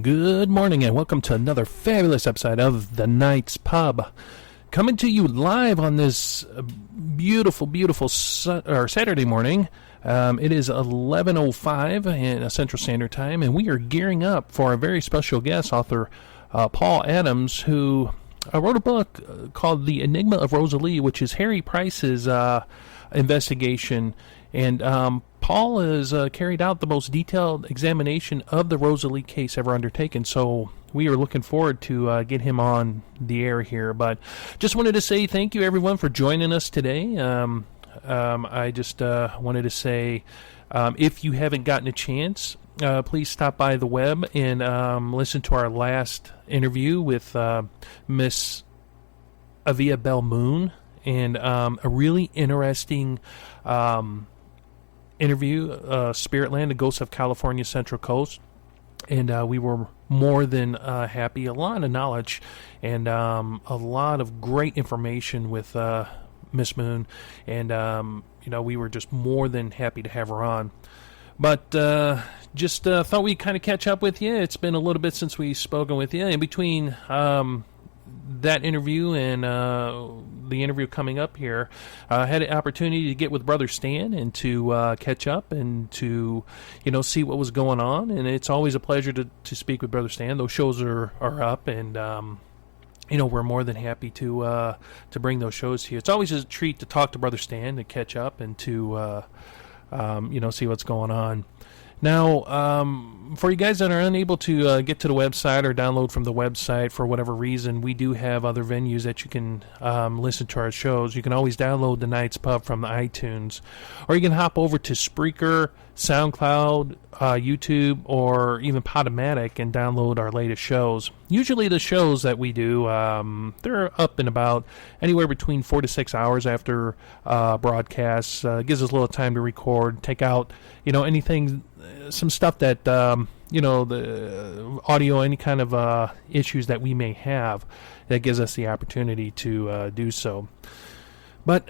Good morning and welcome to another fabulous episode of The Night's Pub. Coming to you live on this beautiful Saturday morning. It is 11:05 in Central Standard Time, and we are gearing up for a very special guest, author Paul Adams, who wrote a book called The Enigma of Rosalie, which is Harry Price's investigation. And Paul has carried out the most detailed examination of the Rosalie case ever undertaken. So we are looking forward to get him on the air here. But just wanted to say thank you, everyone, for joining us today. I just wanted to say, if you haven't gotten a chance, please stop by the web and listen to our last interview with Miss Avia Bell Moon, and a really interesting interview, Spiritland, the Ghosts of California Central Coast. And we were more than happy. A lot of knowledge and a lot of great information with Miss Moon. And, we were just more than happy to have her on. But just thought we'd kind of catch up with you. It's been a little bit since we've spoken with you. In between that interview and the interview coming up here, had an opportunity to get with Brother Stan and to catch up and to, see what was going on. And it's always a pleasure to speak with Brother Stan. Those shows are up, and we're more than happy to bring those shows to you. It's always a treat to talk to Brother Stan, to catch up, and to see what's going on. Now, for you guys that are unable to get to the website or download from the website for whatever reason, we do have other venues that you can listen to our shows. You can always download the Night's Pub from the iTunes, or you can hop over to Spreaker, SoundCloud, YouTube, or even Podomatic and download our latest shows. Usually the shows that we do, they're up in about anywhere between 4 to 6 hours after broadcasts. Gives us a little time to record, take out, anything, some stuff that, the audio, any kind of issues that we may have, that gives us the opportunity to do so. But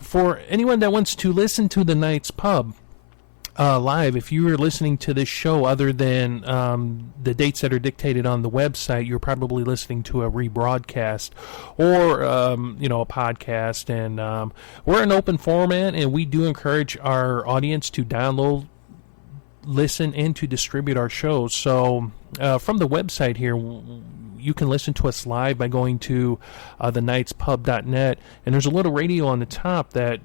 for anyone that wants to listen to the Night's Pub live, if you are listening to this show other than the dates that are dictated on the website, you're probably listening to a rebroadcast or a podcast. And we're an open format, and we do encourage our audience to download, listen, and to distribute our shows. So from the website here, you can listen to us live by going to thenightspub.net, and there's a little radio on the top that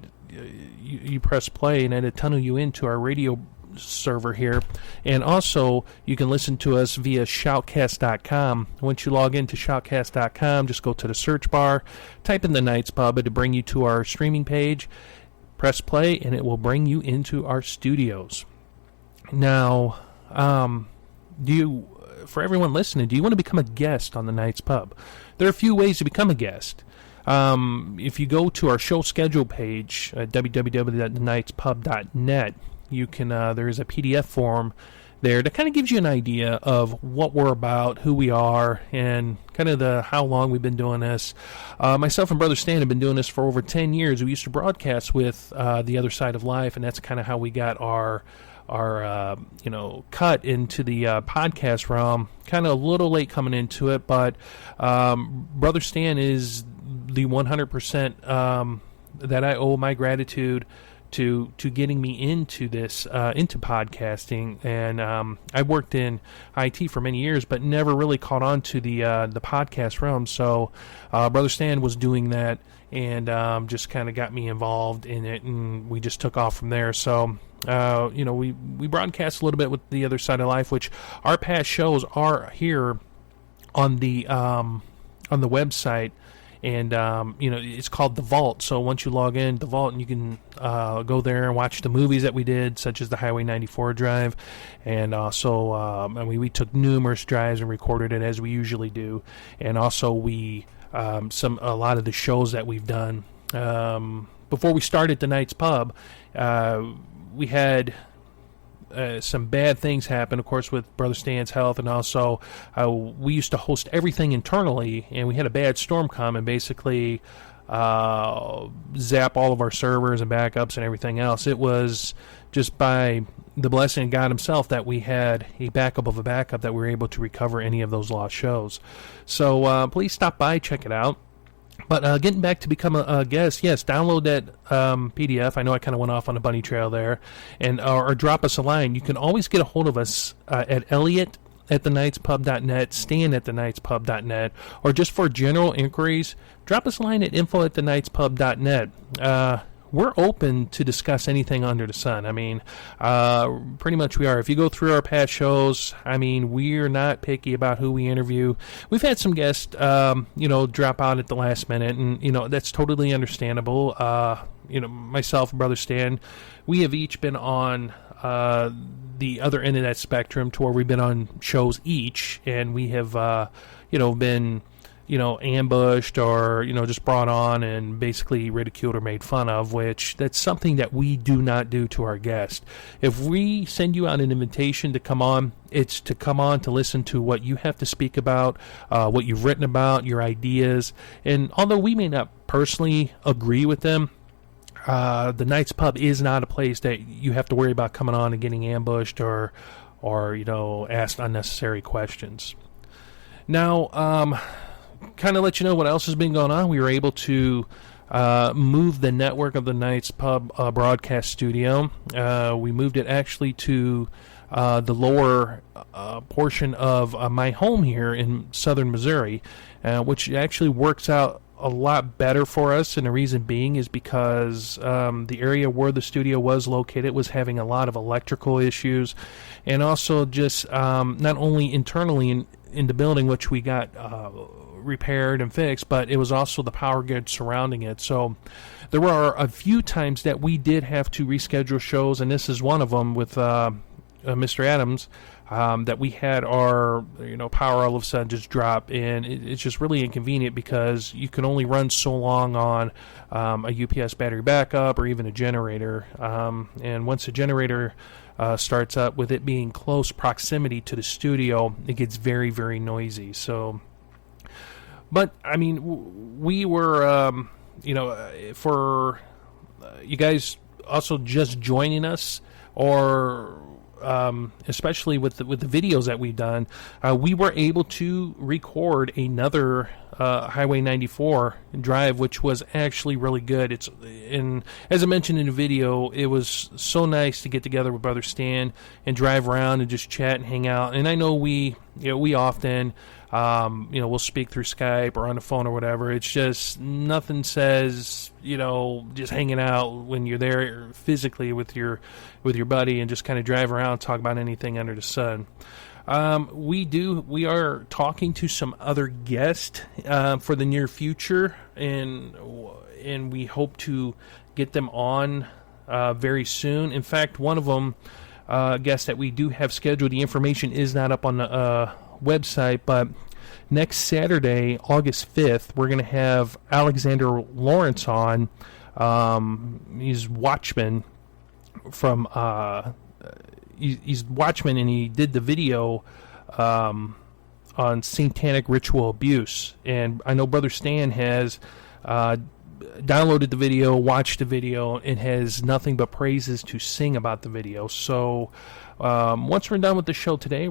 you press play, and it'll tunnel you into our radio server here. And also, you can listen to us via shoutcast.com. Once you log into shoutcast.com, just go to the search bar, type in the Night's Pub, it'll bring you to our streaming page, press play, and it will bring you into our studios. Now, for everyone listening, do you want to become a guest on the Night's Pub? There are a few ways to become a guest. If you go to our show schedule page at www.thenightspub.net, you can there is a PDF form there that kind of gives you an idea of what we're about, who we are, and kind of how long we've been doing this. Myself and Brother Stan have been doing this for over 10 years. We used to broadcast with The Other Side of Life, and that's kind of how we got our cut into the podcast realm. Kind of a little late coming into it, but Brother Stan is the 100% that I owe my gratitude to getting me into this, into podcasting. And I worked in IT for many years, but never really caught on to the podcast realm. So Brother Stan was doing that, and just kind of got me involved in it, and we just took off from there. So we broadcast a little bit with The Other Side of Life, which our past shows are here on the website. And, it's called The Vault. So once you log in, The Vault, and you can go there and watch the movies that we did, such as the Highway 94 drive. And also, we took numerous drives and recorded it as we usually do. And also, a lot of the shows that we've done. Before we started the Night's Pub, we had some bad things happen, of course, with Brother Stan's health, and also we used to host everything internally, and we had a bad storm come and basically zap all of our servers and backups and everything else. It was just by the blessing of God himself that we had a backup of a backup that we were able to recover any of those lost shows. So please stop by, check it out. But getting back to become a guest, yes, download that PDF. I know I kind of went off on a bunny trail there, and or drop us a line. You can always get a hold of us at Elliot@thenightspub.net, Stan@thenightspub.net, or just for general inquiries, drop us a line at info@thenightspub.net. We're open to discuss anything under the sun. I mean, pretty much we are. If you go through our past shows, I mean, we're not picky about who we interview. We've had some guests, drop out at the last minute, and, that's totally understandable. Myself and Brother Stan, we have each been on the other end of that spectrum to where we've been on shows each, and we have, been ambushed or, just brought on and basically ridiculed or made fun of, which that's something that we do not do to our guests. If we send you out an invitation to come on, it's to come on to listen to what you have to speak about, what you've written about, your ideas. And although we may not personally agree with them, the Night's Pub is not a place that you have to worry about coming on and getting ambushed or asked unnecessary questions. Now, kind of let you know what else has been going on. We were able to move the network of the Night's Pub broadcast studio. We moved it actually to the lower portion of my home here in southern Missouri, which actually works out a lot better for us. And the reason being is because the area where the studio was located was having a lot of electrical issues, and also just not only internally in the building, which we got repaired and fixed, but it was also the power grid surrounding it. So there were a few times that we did have to reschedule shows, and this is one of them with Mr. Adams, that we had our power all of a sudden just drop, and it's just really inconvenient because you can only run so long on a UPS battery backup or even a generator, and once a generator starts up, with it being close proximity to the studio, it gets very, very noisy. So, but I mean, we were for you guys also just joining us, or especially with the videos that we've done, we were able to record another Highway 94 drive, which was actually really good. And as I mentioned in the video, it was so nice to get together with Brother Stan and drive around and just chat and hang out. And I know we often we'll speak through Skype or on the phone or whatever. It's just nothing says just hanging out when you're there physically with your buddy and just kind of drive around, talk about anything under the sun. We are talking to some other guests for the near future, and we hope to get them on very soon. In fact, one of them guests that we do have scheduled, the information is not up on the website, but next Saturday, August 5th, we're going to have Alexander Lawrence on. He's Watchman from he's Watchman, and he did the video on satanic ritual abuse. And I know Brother Stan has downloaded the video, watched the video, and has nothing but praises to sing about the video. So once we're done with the show today,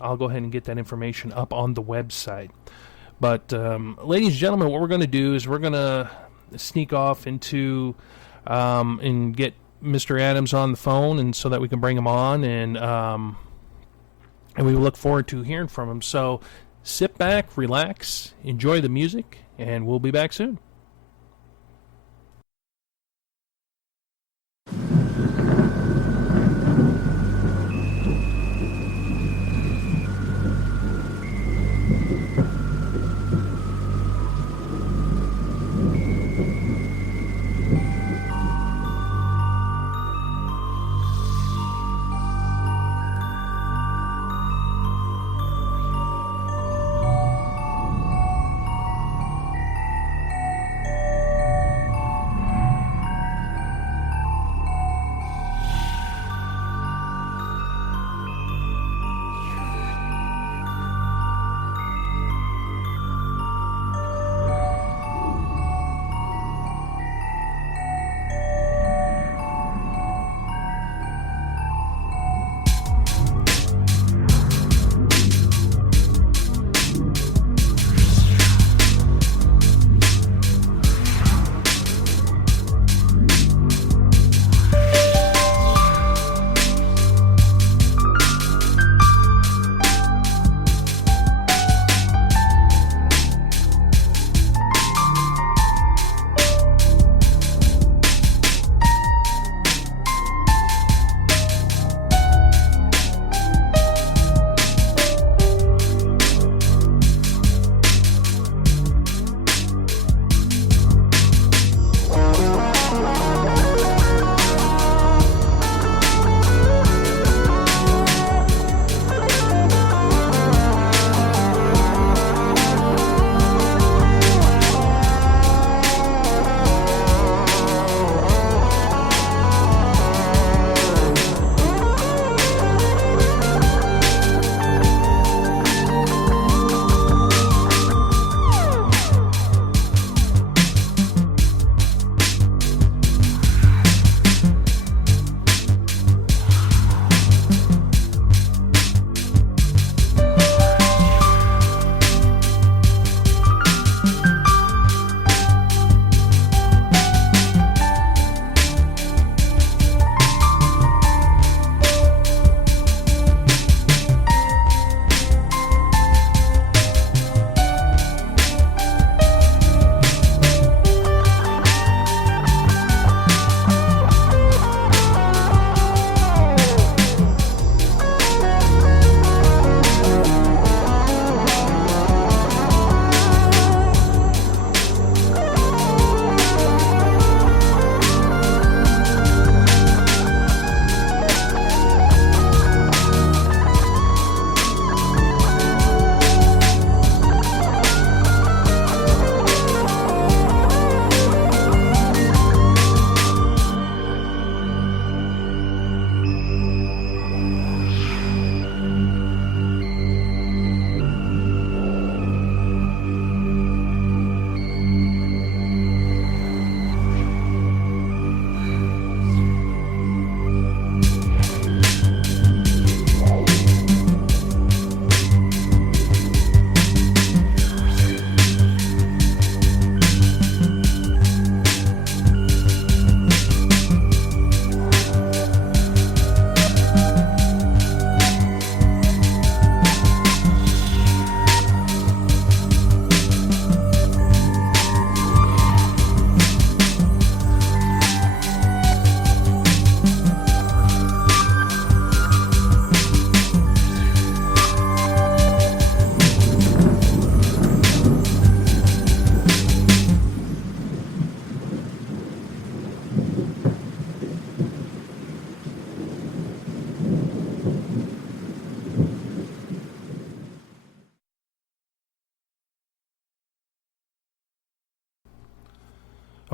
I'll go ahead and get that information up on the website. But ladies and gentlemen, what we're going to do is we're going to sneak off into and get Mr. Adams on the phone, and so that we can bring him on, and we look forward to hearing from him. So sit back, relax, enjoy the music, and we'll be back soon.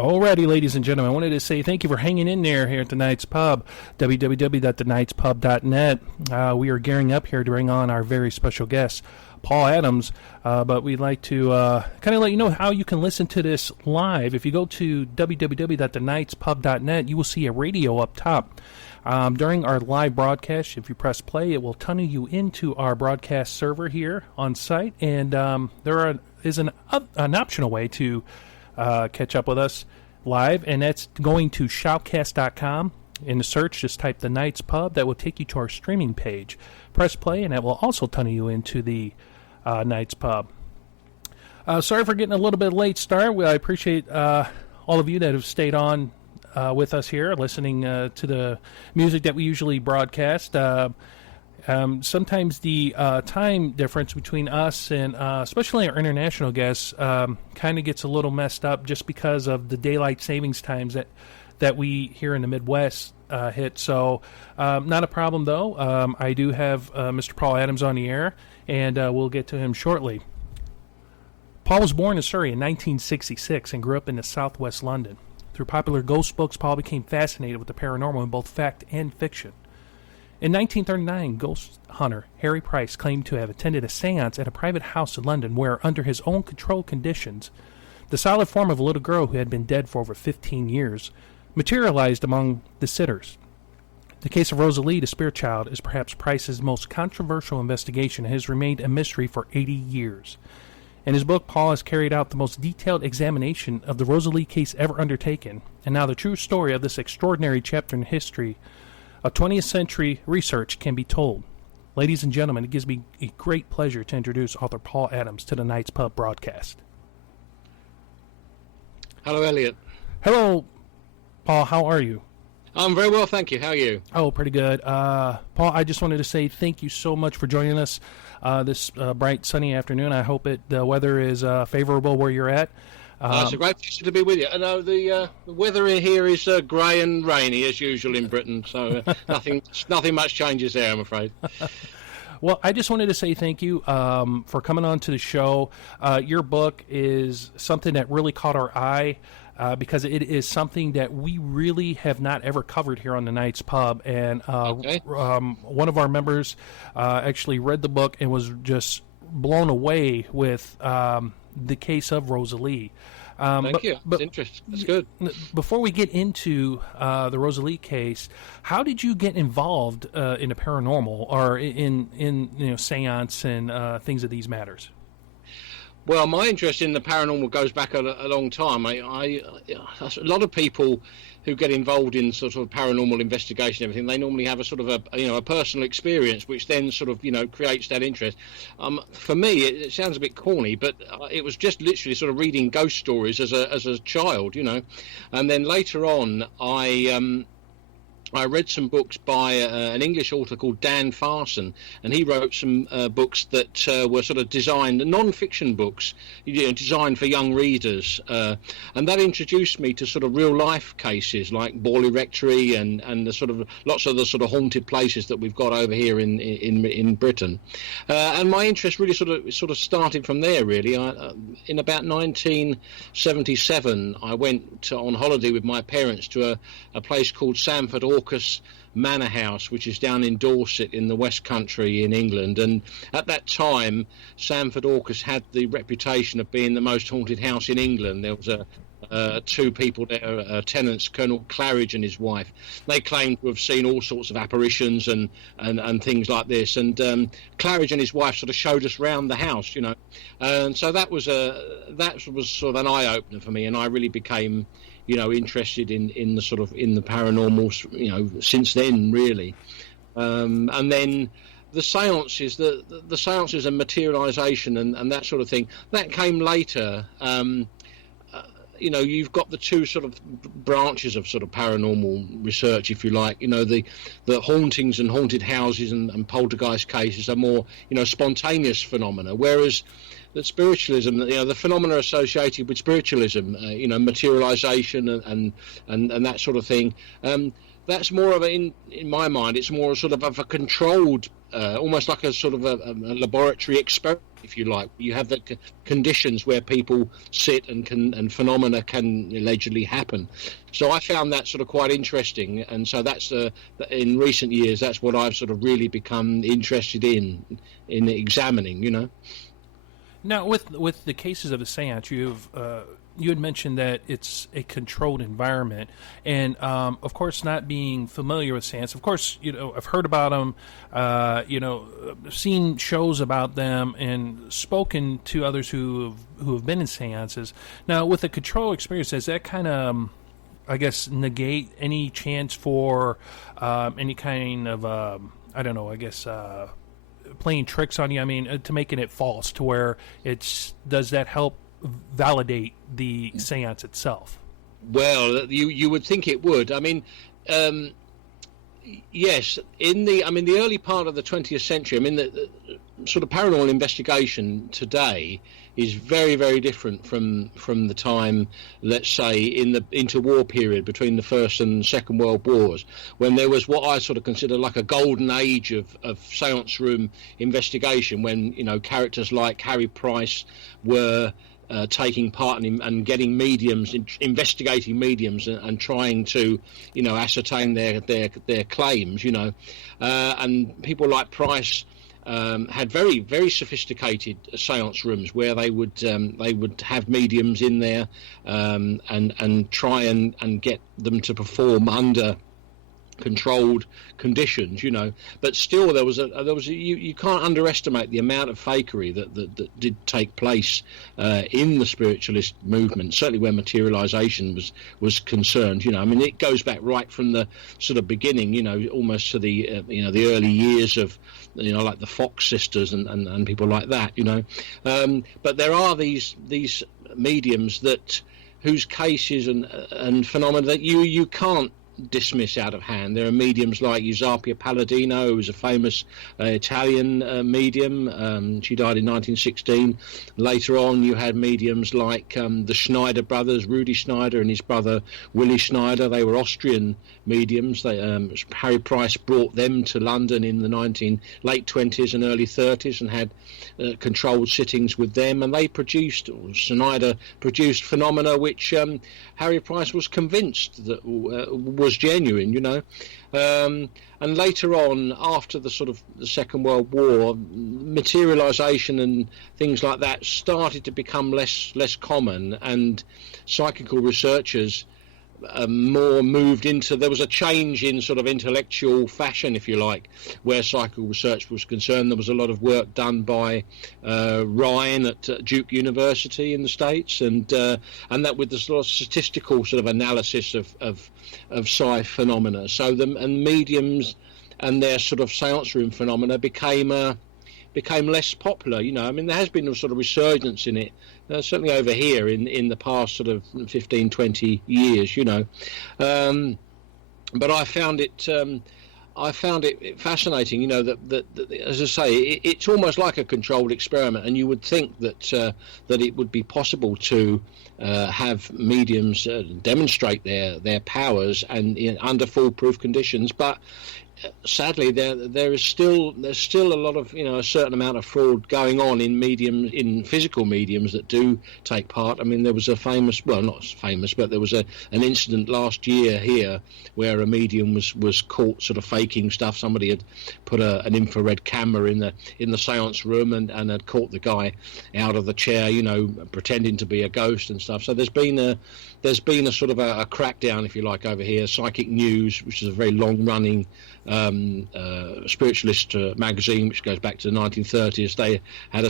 Alrighty, ladies and gentlemen, I wanted to say thank you for hanging in there here at the Night's Pub, www.thenightspub.net. We are gearing up here to bring on our very special guest, Paul Adams, but we'd like to kind of let you know how you can listen to this live. If you go to www.thenightspub.net, you will see a radio up top. During our live broadcast, if you press play, it will tunnel you into our broadcast server here on site, and is an optional way to catch up with us live, and that's going to shoutcast.com. In the search, just type the Night's Pub. That will take you to our streaming page. Press play, and that will also tunnel you into the Night's Pub. Sorry for getting a little bit late start. I appreciate all of you that have stayed on with us here, listening to the music that we usually broadcast. Sometimes the time difference between us and especially our international guests kind of gets a little messed up just because of the daylight savings times that we here in the Midwest hit. So not a problem, though. I do have Mr. Paul Adams on the air, and we'll get to him shortly. Paul was born in Surrey in 1966 and grew up in the southwest London. Through popular ghost books, Paul became fascinated with the paranormal in both fact and fiction. In 1939, ghost hunter Harry Price claimed to have attended a seance at a private house in London where, under his own controlled conditions, the solid form of a little girl who had been dead for over 15 years materialized among the sitters. The case of Rosalie, the spirit child, is perhaps Price's most controversial investigation and has remained a mystery for 80 years. In his book, Paul has carried out the most detailed examination of the Rosalie case ever undertaken, and now the true story of this extraordinary chapter in history of 20th century research can be told. Ladies and gentlemen, it gives me a great pleasure to introduce author Paul Adams to the Night's Pub broadcast. Hello, Elliot. Hello, Paul. How are you? I'm very well, thank you. How are you? Oh, pretty good. Paul, I just wanted to say thank you so much for joining us this bright, sunny afternoon. I hope the weather is favorable where you're at. It's a great pleasure to be with you. I know the weather in here is grey and rainy as usual in Britain, so nothing much changes there, I'm afraid. Well, I just wanted to say thank you for coming on to the show. Your book is something that really caught our eye because it is something that we really have not ever covered here on the Night's Pub. And one of our members actually read the book and was just blown away with the case of Rosalie. Thank you. It's interesting. That's good. Before we get into the Rosalie case, how did you get involved in the paranormal or in seance and things of these matters? Well, my interest in the paranormal goes back a long time. A lot of people who get involved in sort of paranormal investigation and everything, they normally have a sort of a personal experience, which then sort of creates that interest. For me, it sounds a bit corny, but it was just literally sort of reading ghost stories as a child, and then later on, I read some books by an English author called Dan Farson, and he wrote some books that were sort of designed, non-fiction books, designed for young readers, and that introduced me to sort of real-life cases like Borley Rectory and the sort of lots of the sort of haunted places that we've got over here in Britain, and my interest really sort of started from there. Really, in about 1977, I went on holiday with my parents to a place called Sandford Manor House, which is down in Dorset in the West Country in England. And at that time, Sandford Orcus had the reputation of being the most haunted house in England. There was two people there, tenants, Colonel Claridge and his wife. They claimed to have seen all sorts of apparitions and things like this. And Claridge and his wife sort of showed us round the house, and so that was sort of an eye opener for me, and I really became interested in the paranormal, since then, really. And then the seances, the seances and materialization and that sort of thing, that came later. You've got the two sort of branches of sort of paranormal research, if you like. The hauntings and haunted houses and poltergeist cases are more, spontaneous phenomena, whereas that spiritualism, the phenomena associated with spiritualism, materialization and that sort of thing. That's more of in my mind, it's more sort of a controlled, almost like a sort of a laboratory experiment, if you like. You have the conditions where people sit and phenomena can allegedly happen. So I found that sort of quite interesting, and so that's in recent years, that's what I've sort of really become interested in examining. Now, with the cases of the seance, you had mentioned that it's a controlled environment, and of course, not being familiar with seance, of course, I've heard about them, seen shows about them, and spoken to others who have been in seances. Now, with a control experience, does that kind of, I guess, negate any chance for any kind of playing tricks on you? I mean, to making it false, to where does that help validate the seance itself? Well, you would think it would. I mean, yes. In the early part of the 20th century, the sort of paranormal investigation today is very, very different from the time, let's say, in the interwar period between the First and Second World Wars, when there was what I sort of consider like a golden age of seance room investigation, when characters like Harry Price were taking part and getting mediums, investigating mediums, and trying to, ascertain their claims, and people like Price had very, very sophisticated seance rooms where they would have mediums in there and try and get them to perform under controlled conditions, but still there was you can't underestimate the amount of fakery that did take place in the spiritualist movement, certainly where materialization was concerned. It goes back right from the sort of beginning, almost to the the early years of like the Fox sisters and people like that, but there are these mediums whose cases and phenomena that you can't dismiss out of hand. There are mediums like Eusapia Palladino, who was a famous Italian medium. She died in 1916. Later on, you had mediums like the Schneider brothers, Rudy Schneider and his brother Willy Schneider. They were Austrian mediums. Harry Price brought them to London in the late 20s and early 30s and had controlled sittings with them, and Schneider produced phenomena which Harry Price was convinced that was genuine, and later on, after the sort of the Second World War, materialization and things like that started to become less common, and psychical researchers more moved into, there was a change in sort of intellectual fashion, if you like, where psychical research was concerned. There was a lot of work done by Ryan at Duke University in the States, and that with the sort of statistical sort of analysis of psi phenomena. So and mediums and their sort of seance room phenomena became less popular. There has been a sort of resurgence in it, certainly over here in the past sort of 15, 20 years, but I found it fascinating, that as I say, it's almost like a controlled experiment, and you would think that it would be possible to have mediums demonstrate their powers and under foolproof conditions, but sadly, there's still a lot of a certain amount of fraud going on in physical mediums that do take part. There was a famous, well, not famous, but there was an incident last year here where a medium was caught sort of faking stuff. Somebody had put an infrared camera in the seance room and had caught the guy out of the chair, pretending to be a ghost and stuff. So there's been a sort of a crackdown, if you like, over here. Psychic News, which is a very long-running spiritualist magazine, which goes back to the 1930s. They had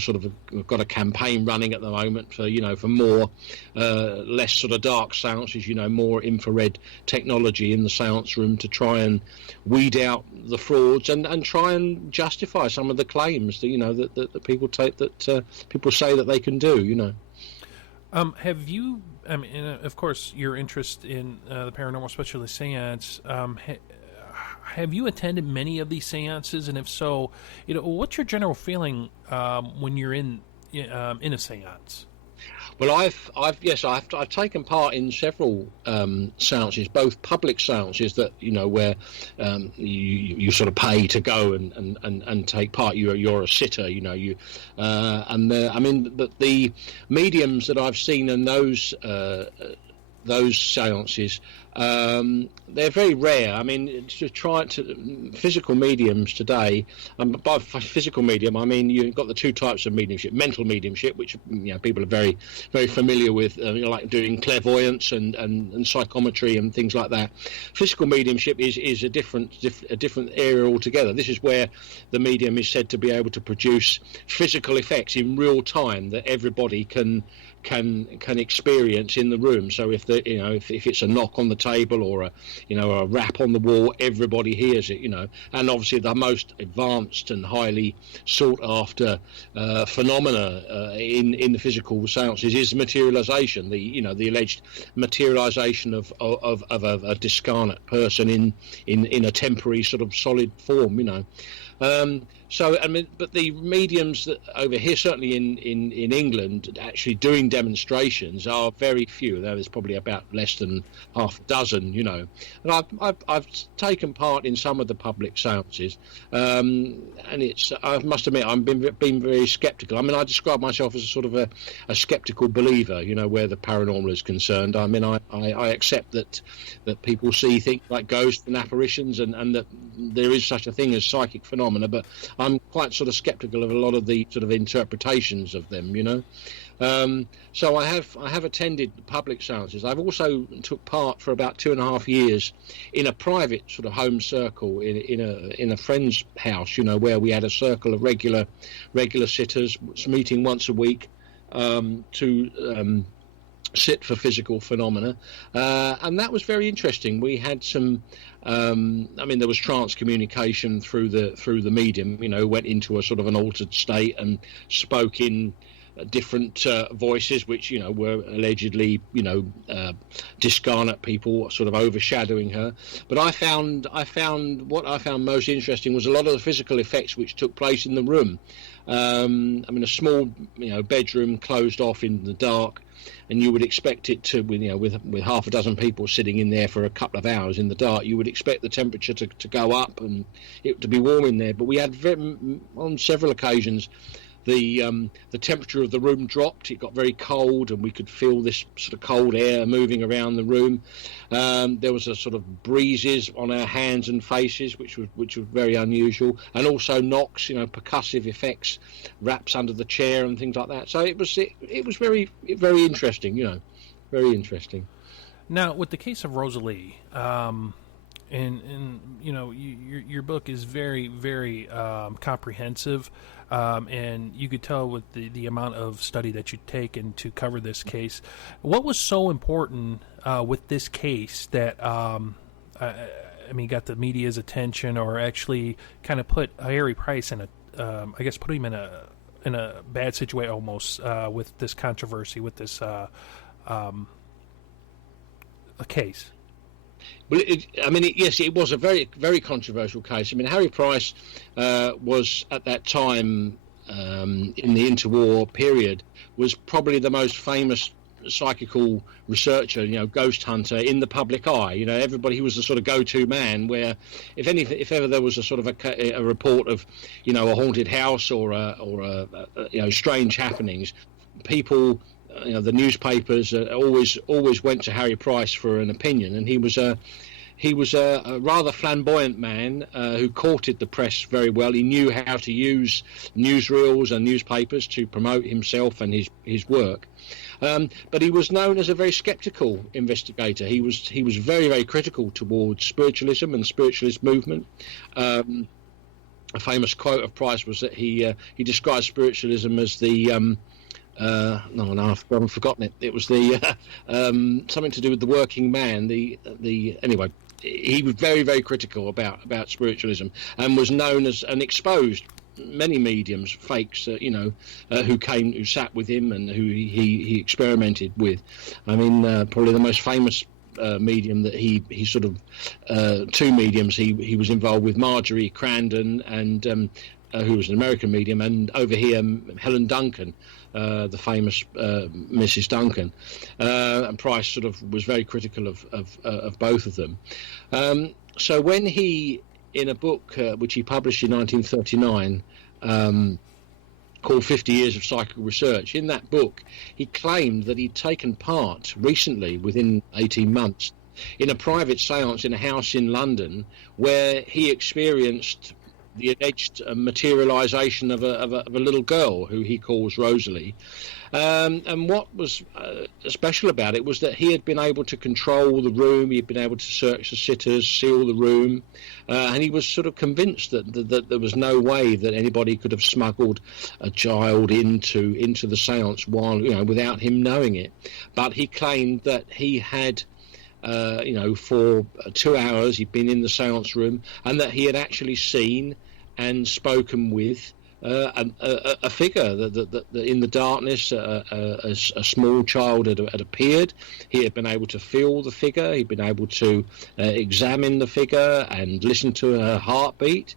got a campaign running at the moment for more less sort of dark seances, more infrared technology in the seance room to try and weed out the frauds and try and justify some of the claims that people take, that people say that they can do. Have you? Of course, your interest in the paranormal, especially seance. Have you attended many of these seances, and if so, what's your general feeling when you're in in a seance? Well, I've taken part in several seances, both public seances that where you sort of pay to go and take part. You're a sitter, but the mediums that I've seen in those seances, they're very rare. I mean, physical mediums today, by physical medium I mean you've got the two types of mediumship: mental mediumship, which people are very, very familiar with, like doing clairvoyance and psychometry and things like that. Physical mediumship is a different area altogether. This is where the medium is said to be able to produce physical effects in real time that everybody can experience in the room. So if if it's a knock on the table or a rap on the wall, everybody hears it. And obviously the most advanced and highly sought after phenomena in the physical seances is materialization. The alleged materialization of a discarnate person in a temporary sort of solid form. So I mean, but the mediums that over here, certainly in England, actually doing demonstrations are very few. There's probably about less than half a dozen, And I've taken part in some of the public seances, and I must admit I've been very sceptical. I mean, I describe myself as a sort of a sceptical believer, where the paranormal is concerned. I mean, I accept that people see things like ghosts and apparitions, and that there is such a thing as psychic phenomena, but I'm quite sort of sceptical of a lot of the sort of interpretations of them, So I have attended public seances. I've also took part for about 2.5 years in a private sort of home circle in a friend's house, where we had a circle of regular sitters meeting once a week to sit for physical phenomena, and that was very interesting. We had some there was trance communication through the medium, went into a sort of an altered state and spoke in different voices, which were allegedly discarnate people sort of overshadowing her. But what I found most interesting was a lot of the physical effects which took place in the room. A small bedroom closed off in the dark, and you would expect it to, with half a dozen people sitting in there for a couple of hours in the dark, you would expect the temperature to go up and it to be warm in there. But we had on several occasions the temperature of the room dropped. It got very cold, and we could feel this sort of cold air moving around the room. There was a sort of breezes on our hands and faces, which was very unusual, and also knocks, percussive effects, raps under the chair and things like that. So it was very, very interesting, very interesting. Now, with the case of Rosalie, your book is very, very comprehensive, and you could tell with the amount of study that you've taken to cover this case. What was so important with this case that got the media's attention, or actually kind of put Harry Price in put him in a bad situation almost with this controversy, with this a case? Well, it was a very, very controversial case. I mean, Harry Price was at that time in the interwar period was probably the most famous psychical researcher, ghost hunter in the public eye. He was the sort of go-to man. Where if ever there was a sort of a report of a haunted house or strange happenings, people. The newspapers always went to Harry Price for an opinion, and he was a rather flamboyant man who courted the press very well. He knew how to use newsreels and newspapers to promote himself and his work. But he was known as a very sceptical investigator. He was very, very critical towards spiritualism and spiritualist movement. A famous quote of Price was that he described spiritualism as the I've forgotten it. It was the something to do with the working man. Anyway, he was very, very critical about spiritualism, and was known as and exposed many mediums, fakes, who sat with him and who he experimented with. I mean, probably the most famous medium that he sort of two mediums he was involved with, Marjorie Crandon and who was an American medium, and over here Helen Duncan, the famous Mrs. Duncan, and Price sort of was very critical of both of them. So when he, in a book which he published in 1939, called 50 Years of Psychical Research, in that book he claimed that he'd taken part recently, within 18 months, in a private seance in a house in London where he experienced the alleged materialization of a little girl who he calls Rosalie. And what was special about it was that he had been able to control the room, he had been able to search the sitters, seal the room, and he was sort of convinced that there was no way that anybody could have smuggled a child into the seance while, without him knowing it. But he claimed that he had for 2 hours he'd been in the seance room, and that he had actually seen and spoken with a figure that in the darkness a small child had appeared. He had been able to feel the figure, he'd been able to examine the figure and listen to her heartbeat,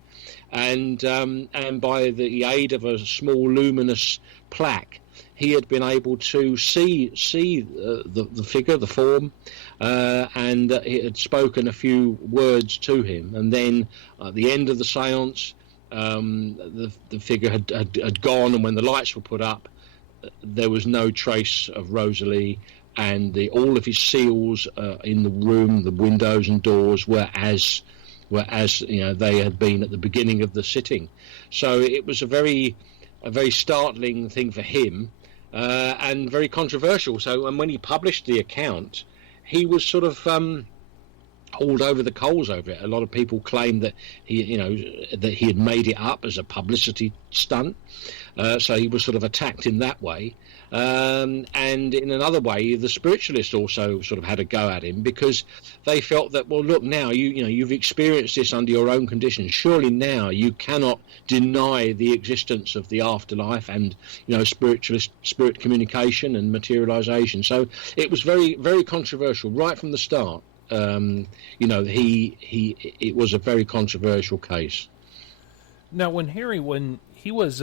and by the aid of a small luminous plaque he had been able to see the figure, the form, and he had spoken a few words to him. And then at the end of the seance, the figure had gone, and when the lights were put up, there was no trace of Rosalie, and all of his seals in the room, the windows and doors, were as they had been at the beginning of the sitting. So it was a very startling thing for him, and very controversial. So, and when he published the account, he was sort of hauled over the coals over it. A lot of people claimed that he had made it up as a publicity stunt. So he was sort of attacked in that way. And in another way, the spiritualists also sort of had a go at him, because they felt that, well, look, now you've experienced this under your own conditions. Surely now you cannot deny the existence of the afterlife and spirit communication and materialization. So it was very, very controversial right from the start. It was a very controversial case. Now, when he was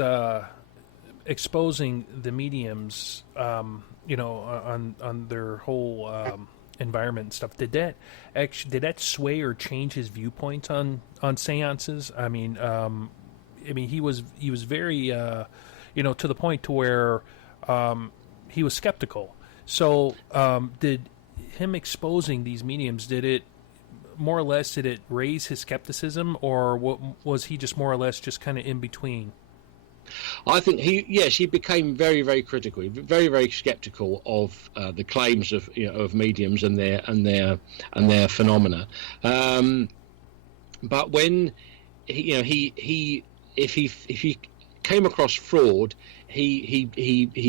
exposing the mediums, on their whole environment and stuff, did that sway or change his viewpoint on seances? I mean, he was very, to the point to where he was skeptical. So, did him exposing these mediums, did it raise his skepticism, or was he just more or less just kind of in between? I think he became very, very critical, very, very skeptical of the claims of mediums and their phenomena. But when if he came across fraud, he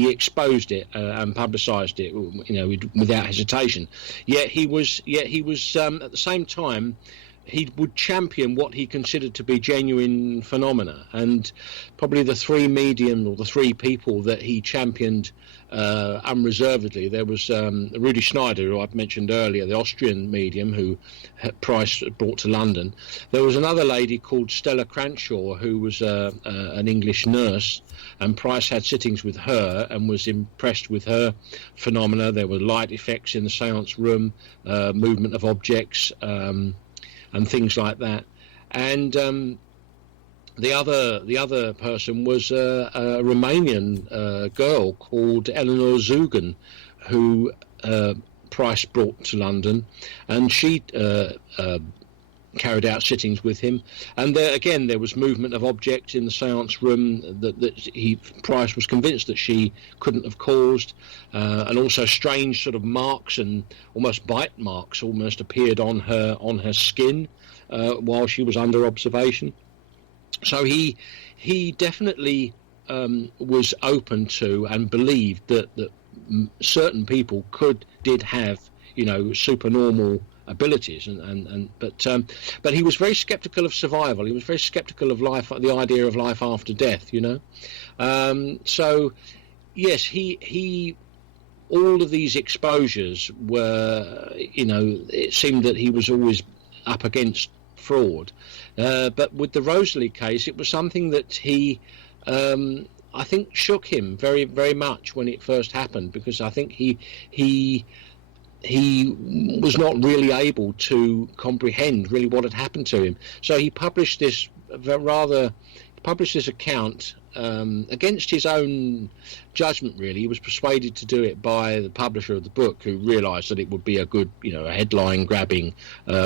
exposed it and publicised it, without hesitation. Yet he was at the same time, he would champion what he considered to be genuine phenomena. And probably the three medium, or the three people that he championed unreservedly, there was Rudi Schneider, who I've mentioned earlier, the Austrian medium who Price brought to London. There was another lady called Stella Cranshaw, who was an English nurse, and Price had sittings with her and was impressed with her phenomena. There were light effects in the seance room, movement of objects, and things like that. And the other person was a Romanian girl called Eleanor Zugan, who Price brought to London, and she carried out sittings with him. And there was movement of objects in the seance room that Price was convinced that she couldn't have caused, and also strange sort of marks and almost bite marks almost appeared on her skin while she was under observation. So he definitely was open to and believed that certain people did have supernormal abilities, but he was very skeptical of survival. He was very skeptical of life, the idea of life after death. So yes, he all of these exposures were, it seemed that he was always up against fraud. But with the Rosalie case, it was something that he, I think, shook him very, very much when it first happened, because I think he was not really able to comprehend really what had happened to him. So he published this account against his own judgment, really. He was persuaded to do it by the publisher of the book, who realised that it would be a good, a headline-grabbing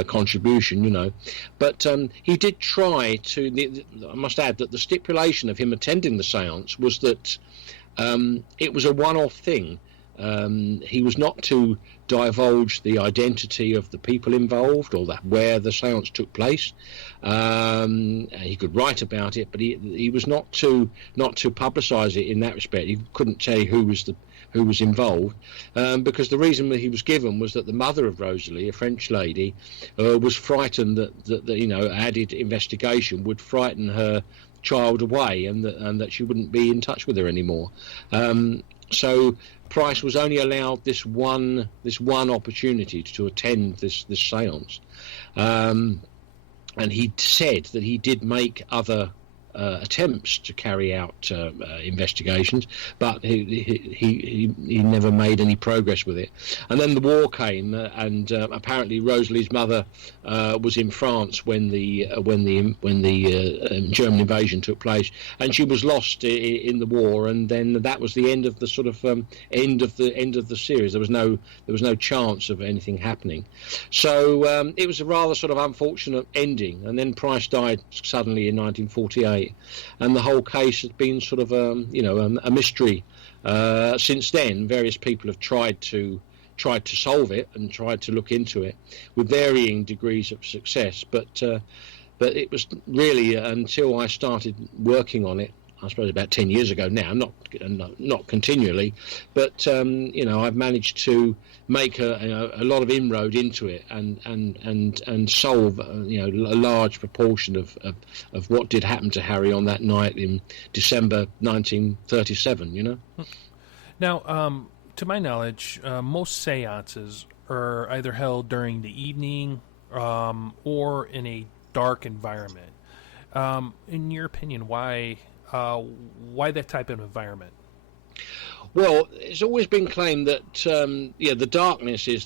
contribution, But he did try to. I must add that the stipulation of him attending the séance was that it was a one-off thing. He was not to divulge the identity of the people involved or where the séance took place. He could write about it, but he was not to publicise it in that respect. He couldn't tell you who was involved, because the reason that he was given was that the mother of Rosalie, a French lady, was frightened that added investigation would frighten her child away, and that she wouldn't be in touch with her anymore. So Price was only allowed this one opportunity to attend this séance, and he said that he did make other attempts to carry out investigations, but he never made any progress with it. And then the war came, and apparently Rosalie's mother was in France when the German invasion took place, and she was lost in the war. And then that was the end of the sort of end of the series. There was no chance of anything happening. So it was a rather sort of unfortunate ending. And then Price died suddenly in 1948. And the whole case has been sort of a mystery since then. Various people have tried to solve it and tried to look into it with varying degrees of success, but it was really until I started working on it, I suppose about 10 years ago now, not continually, but I've managed to make a lot of inroad into it and solve a large proportion of what did happen to Harry on that night in December 1937. Now, to my knowledge, most seances are either held during the evening or in a dark environment. In your opinion, why that type of environment? Well, it's always been claimed that the darkness is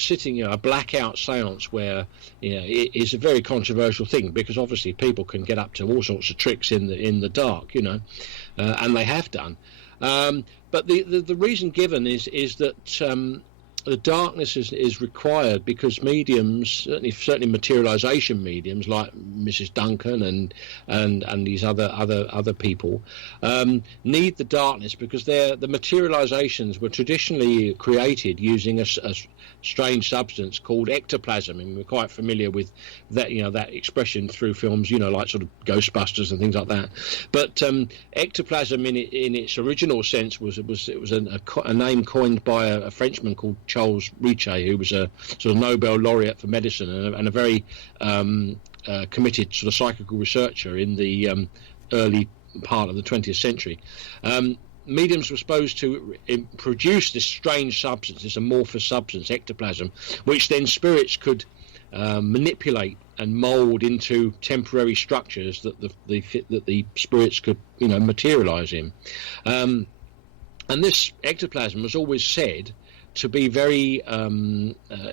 sitting, a blackout séance where it is a very controversial thing, because obviously people can get up to all sorts of tricks in the dark, and they have done. But the reason given is that the darkness is required because mediums, certainly materialization mediums like Mrs. Duncan and these other people, need the darkness because the materializations were traditionally created using a strange substance called ectoplasm, and we're quite familiar with that, that expression through films, like sort of Ghostbusters and things like that. But ectoplasm in its original sense was a name coined by a Frenchman called Charles Richer, who was a sort of Nobel laureate for medicine and a very committed sort of psychical researcher in the early part of the 20th century. Mediums were supposed to produce this strange substance, this amorphous substance, ectoplasm, which then spirits could manipulate and mould into temporary structures that the spirits could materialize in. And this ectoplasm was always said to be very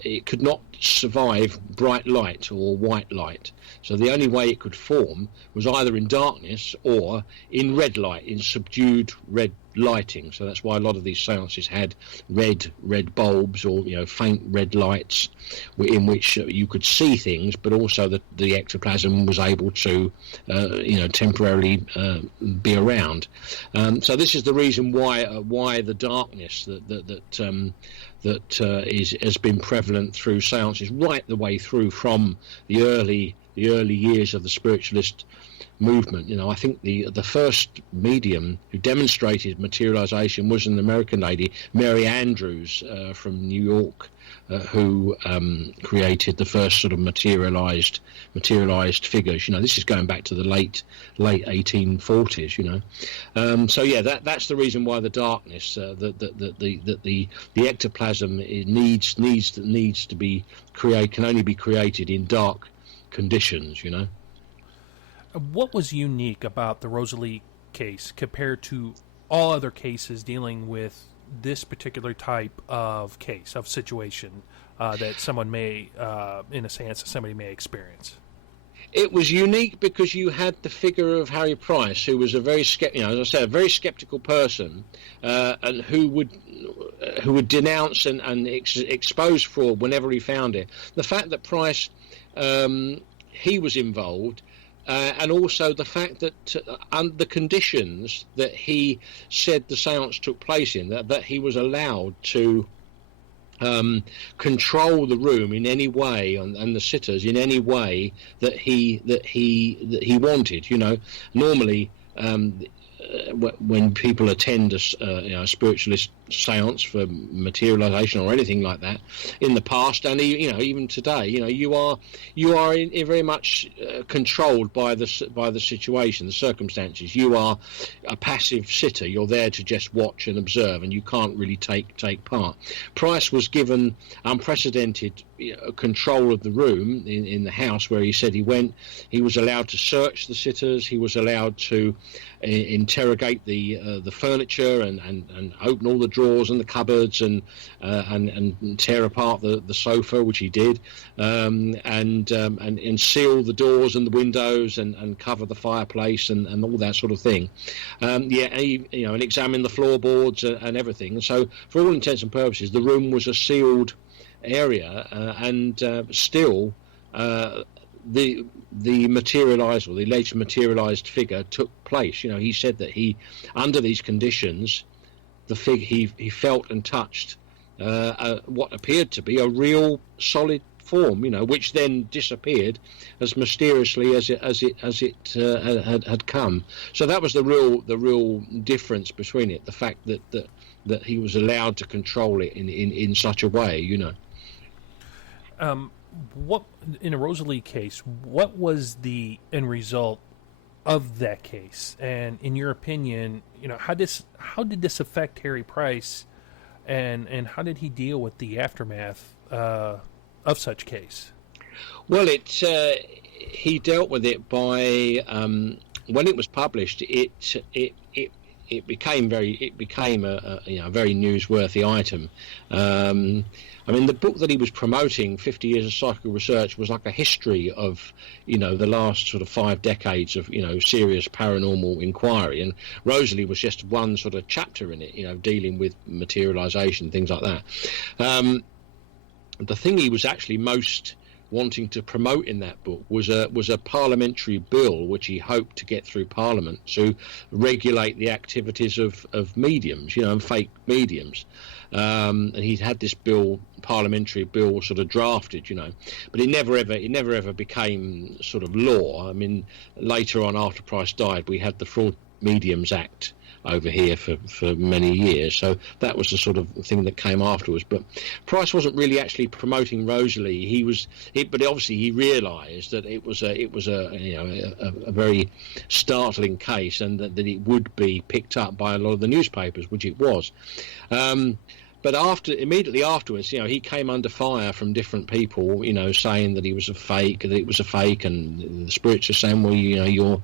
it could not survive bright light or white light, so the only way it could form was either in darkness or in red light, in subdued red lighting. So that's why a lot of these seances had red bulbs or faint red lights in which you could see things, but also the ectoplasm was able to temporarily be around. So this is the reason why the darkness that has been prevalent through seances right the way through from the early the early years of the spiritualist movement. I think the first medium who demonstrated materialization was an American lady, Mary Andrews, from New York, who created the first sort of materialized figures. This is going back to the late 1840s. So yeah, that's the reason why the darkness, the ectoplasm needs to be can only be created in dark conditions. What was unique about the Rosalie case compared to all other cases dealing with this particular type of case, of situation that someone may, in a seance, somebody may experience? It was unique because you had the figure of Harry Price, who was a very as I said, a very skeptical person, and who would denounce and expose fraud whenever he found it. The fact that Price, he was involved. And also the fact that under the conditions that he said the seance took place in, that he was allowed to control the room in any way, and the sitters in any way that he wanted. Normally, when people attend a spiritualist seance for materialization or anything like that, in the past and even today, you are very much controlled by the situation, the circumstances. You are a passive sitter. You're there to just watch and observe, and you can't really take part. Price was given unprecedented control of the room in the house where he said he went. He was allowed to search the sitters. He was allowed to interrogate the furniture and open all the drawers and the cupboards and tear apart the sofa, which he did, and seal the doors and the windows and cover the fireplace and all that sort of thing. And examine the floorboards and everything. So for all intents and purposes, the room was a sealed area, and still the materialized, or the alleged materialized figure took place. He said that under these conditions, the figure he felt and touched what appeared to be a real solid form, which then disappeared as mysteriously as it had come. So that was the real difference between it. The fact that he was allowed to control it in such a way, What in a Rosalie case? What was the end result of that case? And in your opinion, how did this affect Harry Price, and how did he deal with the aftermath of such case? Well, he dealt with it by when it was published. It became a very newsworthy item. The book that he was promoting, 50 Years of Psychical Research, was like a history of, the last sort of 5 decades of, serious paranormal inquiry. And Rosalie was just one sort of chapter in it, dealing with materialization, things like that. The thing he was actually most wanting to promote in that book was a parliamentary bill which he hoped to get through Parliament to regulate the activities of mediums, and fake mediums. And he'd had this parliamentary bill sort of drafted, but it never ever became sort of law. Later on, after Price died, we had the Fraud Mediums Act over here for many years, so that was the sort of thing that came afterwards. But Price wasn't really actually promoting Rosalie. But obviously he realised that it was a very startling case, and that it would be picked up by a lot of the newspapers, which it was. But immediately afterwards, he came under fire from different people, saying that it was a fake, and the spirits are saying, well, you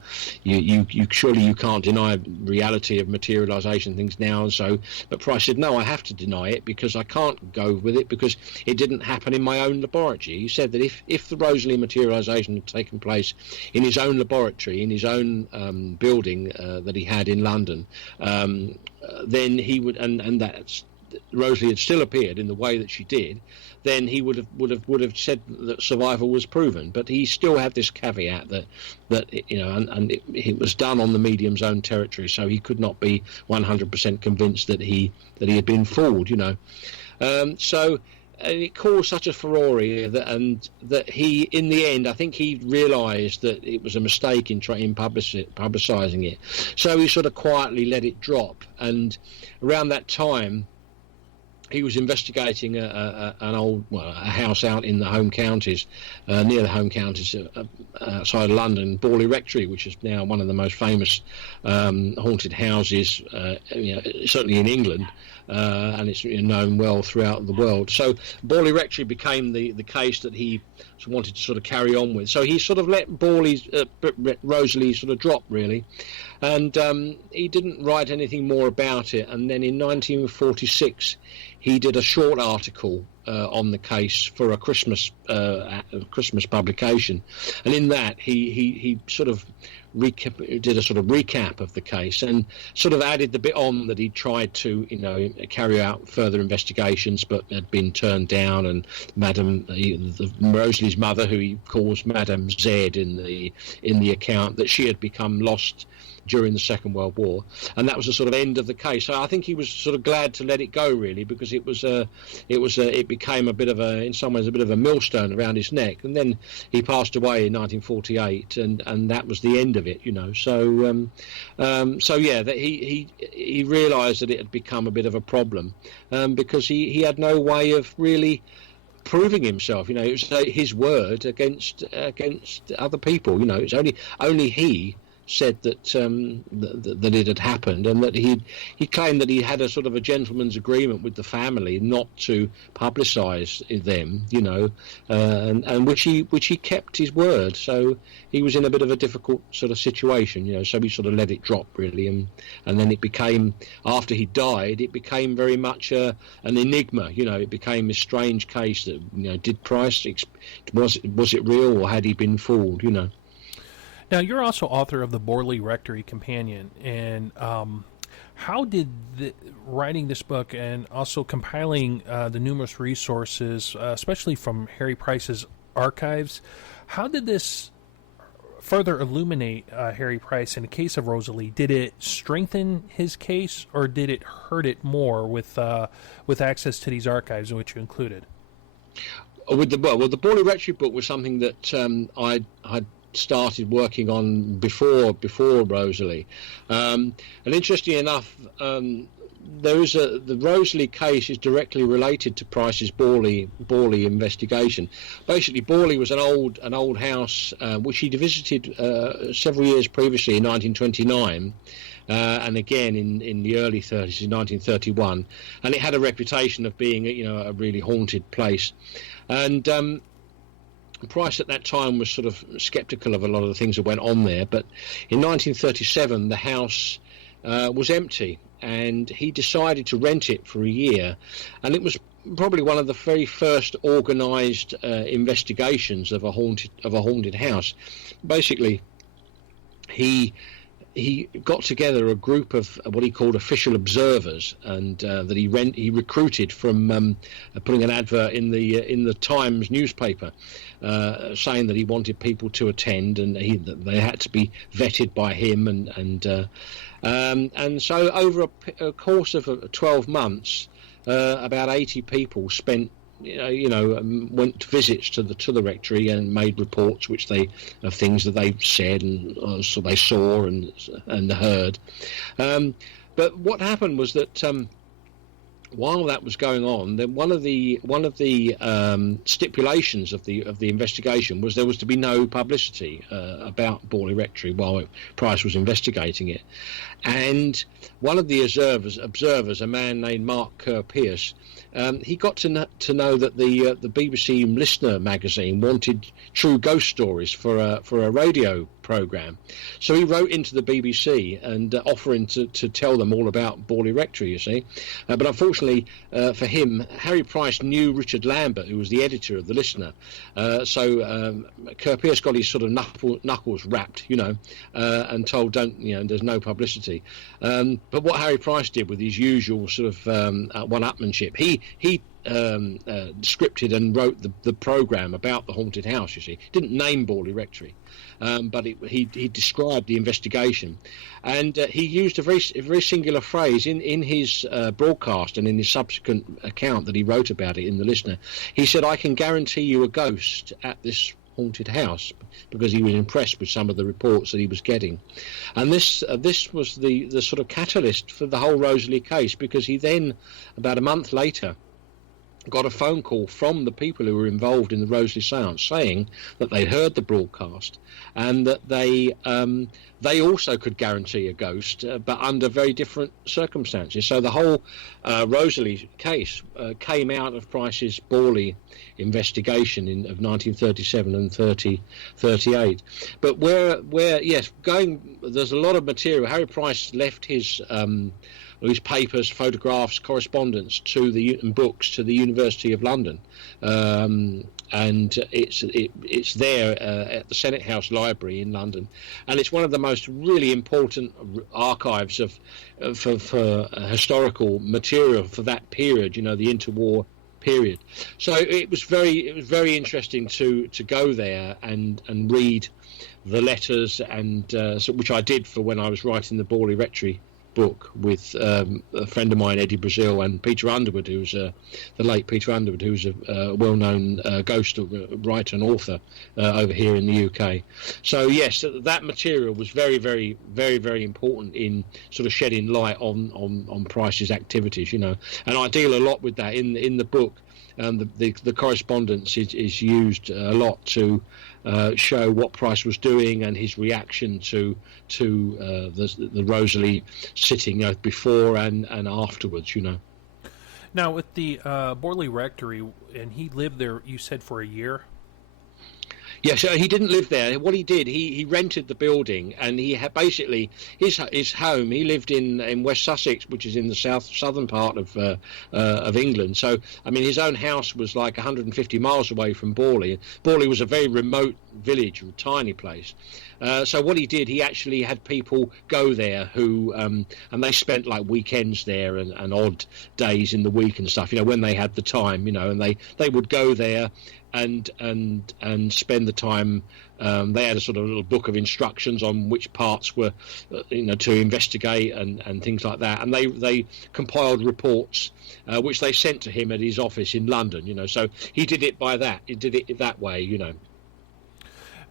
surely you can't deny reality of materialization things now. And so, but Price said, no, I have to deny it because I can't go with it because it didn't happen in my own laboratory. He said that if the Rosalie materialization had taken place in his own laboratory, in his own building that he had in London, then he would, and that's, Rosalie had still appeared in the way that she did, then he would have said that survival was proven. But he still had this caveat that it was done on the medium's own territory, so he could not be 100% convinced that he had been fooled. So it caused such a furore that he, in the end, I think he realised that it was a mistake in publicising it. So he sort of quietly let it drop. And around that time, he was investigating a house out in the home counties, near the home counties, outside of London, Borley Rectory, which is now one of the most famous haunted houses, certainly in England, and it's known well throughout the world. So Borley Rectory became the case that he wanted to sort of carry on with. So he sort of let Rosalie sort of drop, really. And he didn't write anything more about it. And then in 1946, he did a short article on the case for a Christmas publication, and in that he sort of did a sort of recap of the case and sort of added the bit on that he tried to carry out further investigations but had been turned down, and Rosalie's mother, who he calls Madame Z in the account, that she had become lost during the Second World War, and that was the sort of end of the case. So I think he was sort of glad to let it go, really, because it became in some ways a bit of a millstone around his neck. And then he passed away in 1948, and that was the end of it, So that he realised that it had become a bit of a problem, because he had no way of really proving himself. It was his word against other people. It's only he said that it had happened, and that he claimed that he had a sort of a gentleman's agreement with the family not to publicise them, and which he kept his word. So he was in a bit of a difficult sort of situation, So he sort of let it drop, really, and then it became, after he died, it became very much an enigma. It became a strange case that did Price was it real, or had he been fooled? Now, you're also author of the Borley Rectory Companion, and how did writing this book and also compiling the numerous resources, especially from Harry Price's archives, how did this further illuminate Harry Price in the case of Rosalie? Did it strengthen his case, or did it hurt it more with access to these archives, in which you included? The Borley Rectory book was something that I'd started working on before Rosalie, and interestingly enough, the Rosalie case is directly related to Price's Borley investigation. Basically, Borley was an old house which he'd visited several years previously in 1929. And again in the early 30s, in 1931, and it had a reputation of being a really haunted place. And Price at that time was sort of sceptical of a lot of the things that went on there, but in 1937 the house was empty, and he decided to rent it for a year, and it was probably one of the very first organised investigations of a haunted house. Basically, he got together a group of what he called official observers, and that he recruited from putting an advert in the Times newspaper, saying that he wanted people to attend, and they had to be vetted by him, and so over a course of 12 months, about 80 people spent. Went visits to the rectory and made reports, of things that they said and so they saw and heard. But what happened was that while that was going on, then one of the stipulations of the investigation was there was to be no publicity about Borley Rectory while Price was investigating it. And one of the observers, a man named Mark Kerr-Pierce, he got to know that the BBC Listener magazine wanted true ghost stories for a radio program. So he wrote into the BBC and offering to tell them all about Borley Rectory, you see. But unfortunately for him, Harry Price knew Richard Lambert, who was the editor of the Listener. So Kerr-Pierce got his sort of knuckles rapped, and told there's no publicity. But what Harry Price did with his usual sort of one-upmanship, he scripted and wrote the program about the haunted house. You see, didn't name Borley Rectory, but he described the investigation, and he used a very singular phrase in his broadcast and in his subsequent account that he wrote about it in the Listener. He said, "I can guarantee you a ghost at this haunted house," because he was impressed with some of the reports that he was getting. And this was the sort of catalyst for the whole Rosalie case, because he then, about a month later, got a phone call from the people who were involved in the Rosalie seance saying that they'd heard the broadcast and that they also could guarantee a ghost, but under very different circumstances. So the whole Rosalie case came out of Price's Borley investigation of 1937 and 38. But there's a lot of material. Harry Price left his papers, photographs, correspondence and books to the University of London, and it's there at the Senate House Library in London, and it's one of the most really important archives for historical material for that period. The interwar period. So it was very interesting to go there and read the letters, and which I did for when I was writing the Borley Rectory book with a friend of mine, Eddie Brazil, and Peter Underwood, who's the late Peter Underwood, who's a well-known ghost writer and author over here in the UK. So yes, that material was very, very, very, very important in sort of shedding light on Price's activities, and I deal a lot with that in the book. The correspondence is used a lot to show what Price was doing and his reaction to the Rosalie sitting before and afterwards. Now, with the Borley Rectory, and he lived there, you said, for a year? Yeah, so he didn't live there. What he did, he rented the building, and he had basically his home. He lived in West Sussex, which is in the southern part of England. So, I mean, his own house was like 150 miles away from Borley. Borley was a very remote village, a tiny place. So what he did, he actually had people go there who, and they spent like weekends there and odd days in the week and stuff, when they had the time, and they would go there and spend the time. They had a sort of little book of instructions on which parts were, to investigate and things like that. And they compiled reports, which they sent to him at his office in London, so he did it he did it that way,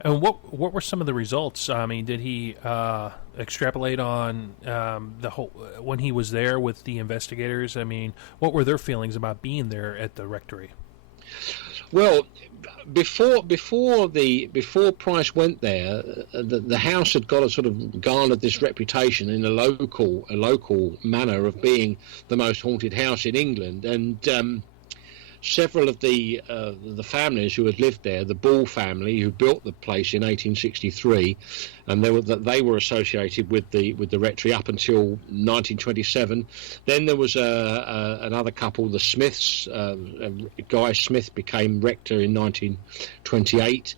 And what were some of the results? I mean, did he extrapolate on the whole when he was there with the investigators? I mean, what were their feelings about being there at the rectory? Well, before Price went there, the house had got a sort of garnered this reputation in a local manner of being the most haunted house in England, and several of the families who had lived there, the Ball family, who built the place in 1863, and they were associated with the rectory up until 1927. Then there was another couple, the Smiths. Guy Smith became rector in 1928.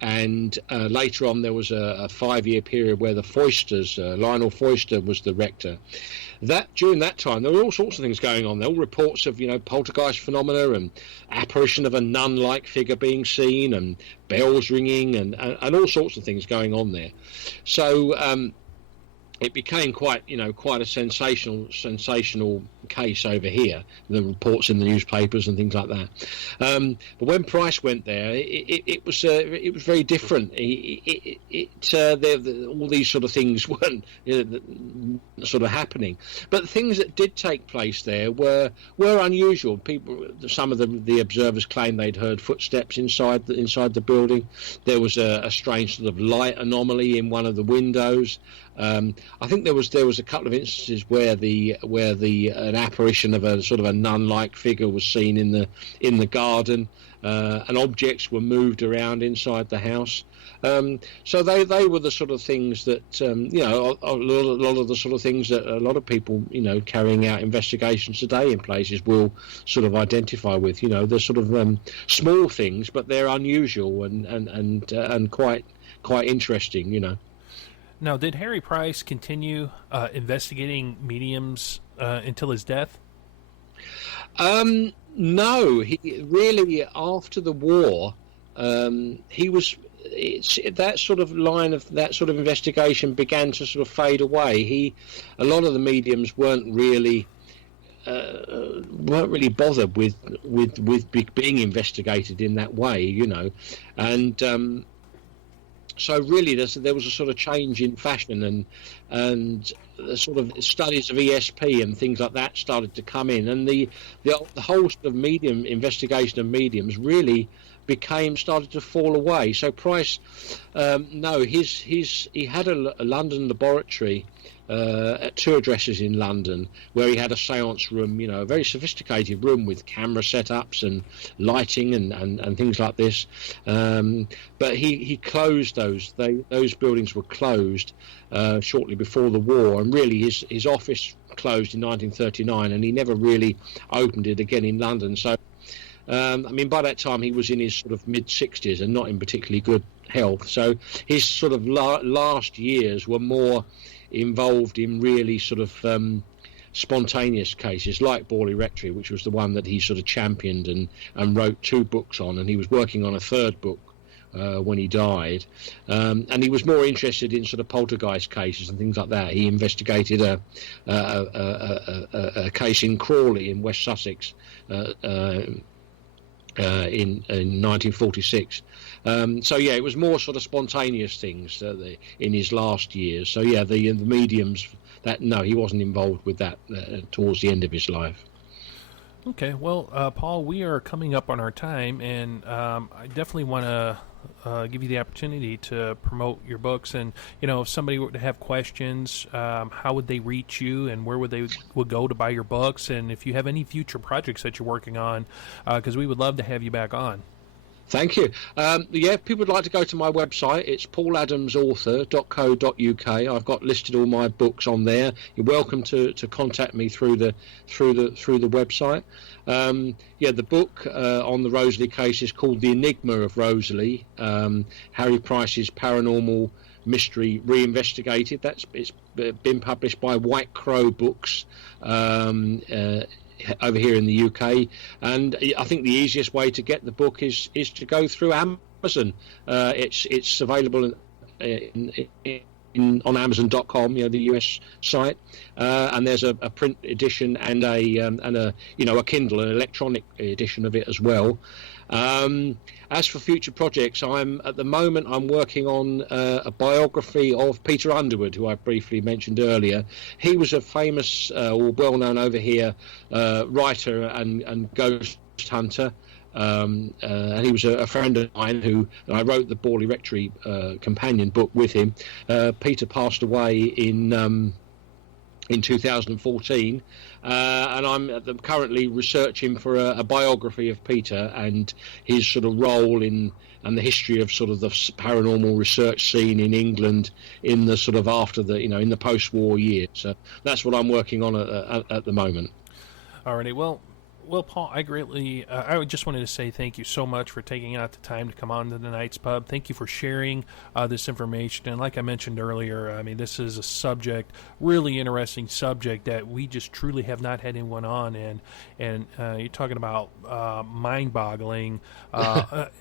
And later on, there was a 5-year period where the Foysters, Lionel Foyster was the rector. During that time, there were all sorts of things going on. There were all reports of, poltergeist phenomena and apparition of a nun-like figure being seen and bells ringing and all sorts of things going on there. So it became quite a sensational case over here. The reports in the newspapers and things like that. But when Price went there, it was very different. All these sort of things weren't sort of happening. But the things that did take place there were unusual. Some of the observers claimed they'd heard footsteps inside the building. There was a strange sort of light anomaly in one of the windows. I think there was a couple of instances where an apparition of a sort of a nun-like figure was seen in the garden, and objects were moved around inside the house. So they were the sort of things that a lot of the sort of things that a lot of people carrying out investigations today in places will sort of identify with. They're sort of small things, but they're unusual and quite interesting. Now, did Harry Price continue investigating mediums until his death? No, he really, after the war, he was. That sort of line of that sort of investigation began to sort of fade away. A lot of the mediums weren't really bothered with being investigated in that way, and so really there was a sort of change in fashion, and the sort of studies of ESP and things like that started to come in, and the whole sort of medium investigation of mediums really started to fall away. So Price, no, he had a London laboratory at 2 addresses in London where he had a seance room, a very sophisticated room with camera setups and lighting and things like this. But he closed those. Those buildings were closed shortly before the war, and really his office closed in 1939, and he never really opened it again in London. So by that time he was in his sort of mid-60s and not in particularly good health. So his sort of last years were more involved in really sort of spontaneous cases like Borley Rectory, which was the one that he sort of championed and wrote 2 books on, and he was working on a 3rd book when he died, and he was more interested in sort of poltergeist cases and things like that. He investigated a case in Crawley in West Sussex in 1946. So yeah, it was more sort of spontaneous things in his last years. So yeah, the mediums, he wasn't involved with that towards the end of his life. Okay, well, Paul, we are coming up on our time, and I definitely want to give you the opportunity to promote your books. And if somebody were to have questions, how would they reach you, and where would they go to buy your books? And if you have any future projects that you're working on, because we would love to have you back on. Thank you. If people would like to go to my website, it's pauladamsauthor.co.uk. I've got listed all my books on there. You're welcome to contact me through the website. The book on the Rosalie case is called The Enigma of Rosalie, Harry Price's paranormal mystery reinvestigated. It's been published by White Crow Books over here in the UK, and I think the easiest way to get the book is to go through Amazon. It's available on Amazon.com, the US site, and there's a print edition and a Kindle, an electronic edition of it as well. As for future projects, at the moment I'm working on a biography of Peter Underwood, who I briefly mentioned earlier. He was a famous, or well-known over here, writer and ghost hunter. And he was a friend of mine and I wrote the Borley Rectory companion book with him. Peter passed away in 2014, and I'm currently researching for a biography of Peter and his sort of role and the history of sort of the paranormal research scene in England in the sort of after the in the post-war years. So that's what I'm working on at the moment. Alrighty, well, Paul, I greatly, I just wanted to say thank you so much for taking out the time to come on to the Night's Pub. Thank you for sharing this information. And like I mentioned earlier, this is a really interesting subject that we just truly have not had anyone on. And you're talking about mind-boggling.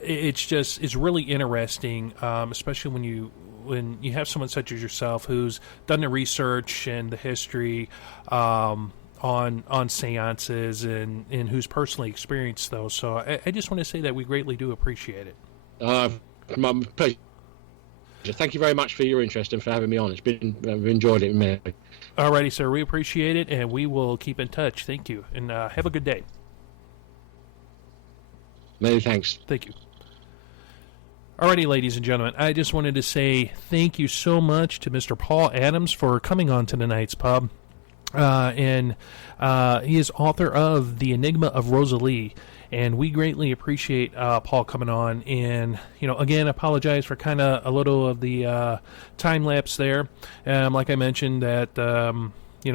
It's really interesting, especially when you have someone such as yourself who's done the research and the history, on seances and who's personally experienced those. So I just want to say that we greatly do appreciate it. My pleasure. Thank you very much for your interest and for having me on. I've enjoyed it, man. Alrighty, sir. We appreciate it, and we will keep in touch. Thank you, and have a good day. Many thanks. Thank you. Alrighty, ladies and gentlemen, I just wanted to say thank you so much to Mr. Paul Adams for coming on to tonight's pub. And he is author of The Enigma of Rosalie, and we greatly appreciate Paul coming on. And again, apologize for kind of a little of the time lapse there. Like I mentioned, that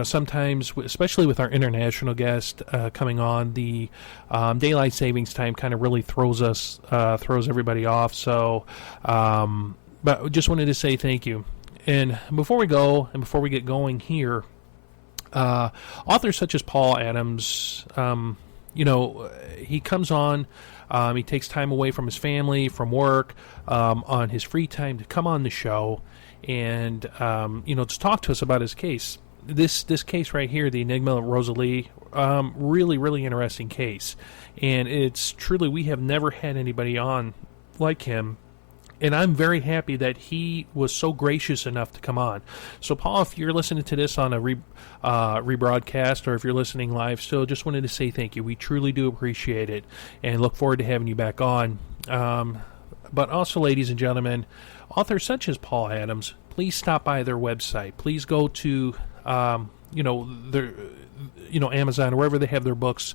sometimes, especially with our international guest coming on, the daylight savings time kind of really throws everybody off. So, but just wanted to say thank you. And before we get going here. Authors such as Paul Adams, he comes on. He takes time away from his family, from work, on his free time to come on the show and, to talk to us about his case. This case right here, the Enigma of Rosalie, really, really interesting case. And it's truly, we have never had anybody on like him. And I'm very happy that he was so gracious enough to come on. So, Paul, if you're listening to this on a rebroadcast or if you're listening live still, just wanted to say thank you. We truly do appreciate it and look forward to having you back on. But also, ladies and gentlemen, authors such as Paul Adams, please stop by their website. Please go to, their, Amazon or wherever they have their books,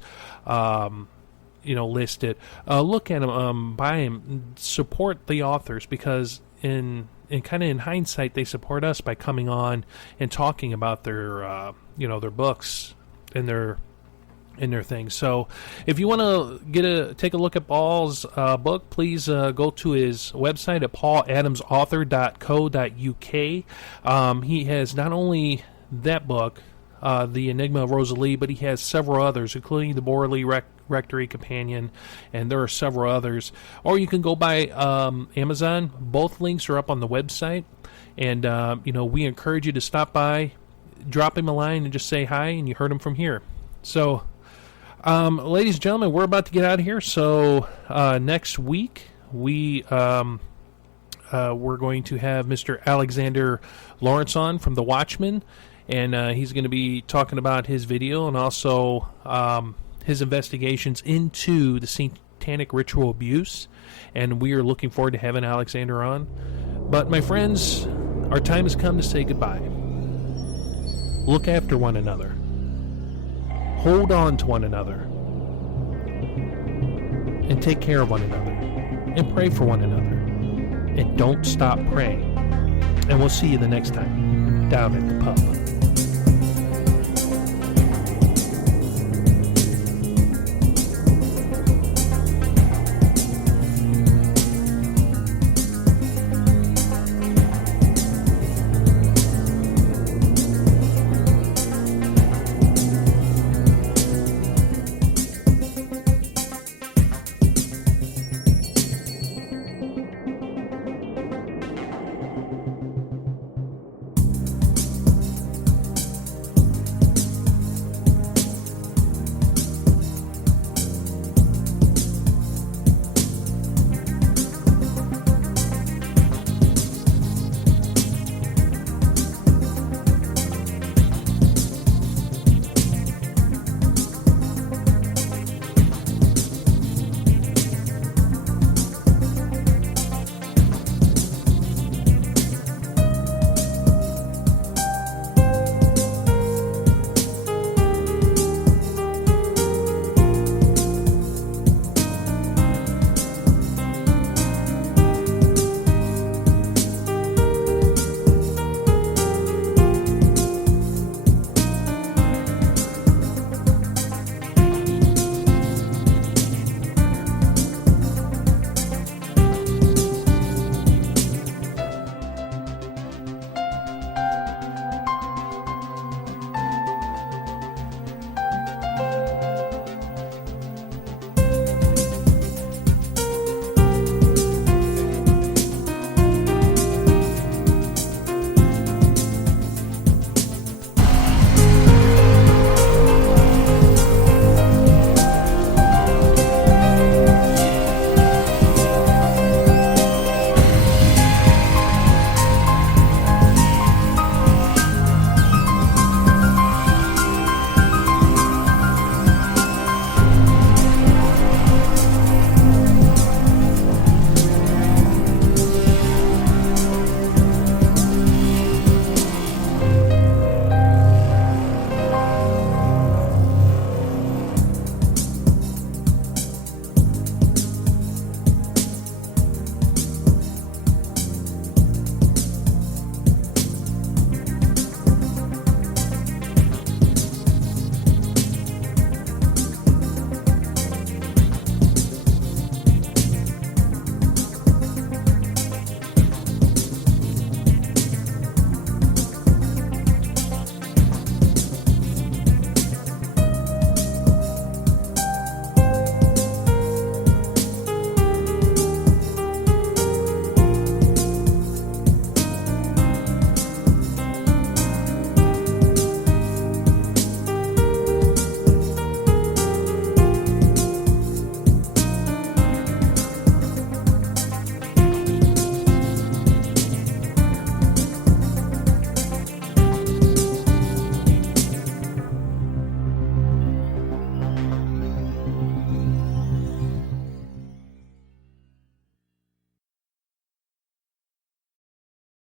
listed. Look at them, buy them, support the authors, because in hindsight, they support us by coming on and talking about their their books and their things. So if you want to take a look at Paul's book, please go to his website at pauladamsauthor.co.uk. He has not only that book, The Enigma of Rosalie, but he has several others, including the Borley Rectory Companion, and there are several others. Or you can go by Amazon. Both links are up on the website, and we encourage you to stop by, drop him a line, and just say hi, and you heard him from here. So, ladies and gentlemen, we're about to get out of here. So next week we're going to have Mr. Alexander Lawrence on from The Watchmen, and he's going to be talking about his video and also his investigations into the satanic ritual abuse, and we are looking forward to having Alexander on. But my friends, our time has come to say goodbye. Look after one another. Hold on to one another. And take care of one another. And pray for one another. And don't stop praying. And we'll see you the next time down at the pub.